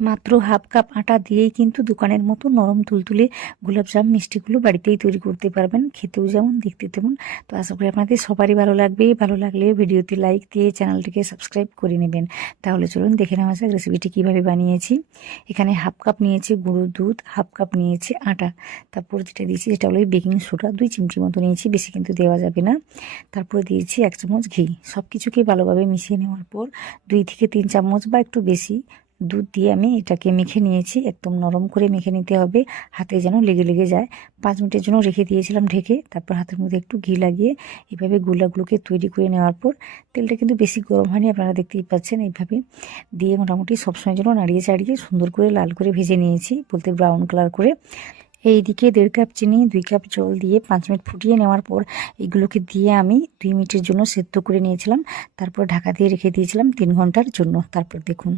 মাত্র half cup আটা দিয়েই কিন্তু দোকানের মতো নরম তুলতুলে গোলাপজাম মিষ্টিগুলো বাড়িতেই তৈরি করতে পারবেন, খেতেও যেমন দেখতে তেমন। তো আশা করি আপনাদের সবারই ভালো লাগবে। ভালো লাগলে ভিডিওতে লাইক দিয়ে চ্যানেলটিকে সাবস্ক্রাইব করে নেবেন। তাহলে চলুন দেখে নেওয়া যাক রেসিপিটি কীভাবে বানিয়েছি। এখানে হাফ কাপ নিয়েছি গুঁড়ো দুধ, হাফ কাপ নিয়েছি আটা, তারপর যেটা দিয়েছি যেটা হলো বেকিং সোডা 2 চিমটি মতো নিয়েছি, বেশি কিন্তু দেওয়া যাবে না। তারপরে দিয়েছি 1 চামচ ঘি। সব কিছুকে ভালোভাবে মিশিয়ে নেওয়ার পর 2 থেকে 3 চামচ বা একটু বেশি দুধ দিয়ে আমি এটাকে মেখে নিয়েছি। একদম নরম করে মেখে নিতে হবে, হাতে যেন লেগে লেগে যায়। 5 মিনিটের জন্য রেখে দিয়েছিলাম ঢেকে। তারপর হাতের মধ্যে একটু ঘি লাগিয়ে এভাবে গোলাগুলোকে তৈরি করে নেওয়ার পর, তেলটা কিন্তু বেশি গরম হয়নি, আপনারা দেখতেই পাচ্ছেন। এইভাবে দিয়ে মোটামুটি সবসময় যেন নাড়িয়ে চাড়িয়ে সুন্দর করে লাল করে ভেজে নিয়েছি, বলতে ব্রাউন কালার করে। এইদিকে 1.5 কাপ চিনি 2 কাপ জল দিয়ে 5 মিনিট ফুটিয়ে নেওয়ার পর এগুলোকে দিয়ে আমি 2 মিনিটের জন্য সেদ্ধ করে নিয়েছিলাম। তারপর ঢাকা দিয়ে রেখে দিয়েছিলাম 3 ঘন্টার জন্য। তারপর দেখুন